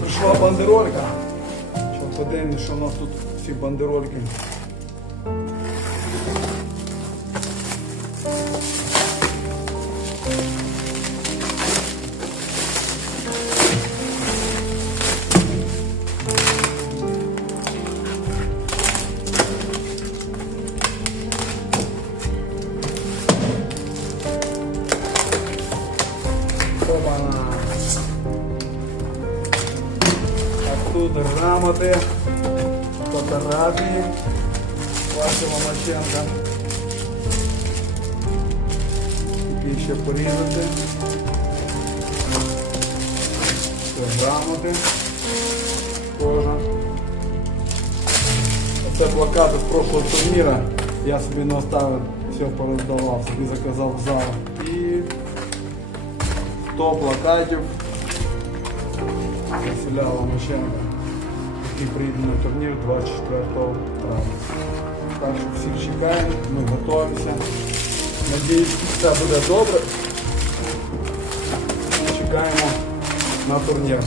прийшла бандеролька. Що подивимось, що у нас тут всі бандерольки. Опана. Тут грамоти, фотографії Вася Ломаченка. Які ще порізати. Це грамоти. Кожа. Оце плакати з прошлого турніра. Я собі не оставив, все пороздавав, собі заказав зал. І 100 плакатів Василя Ломаченка, який приїде на турнір 24 травня. Так що всіх чекаємо, ми готуємося. Надіюсь, все буде добре. Чекаємо на турнір.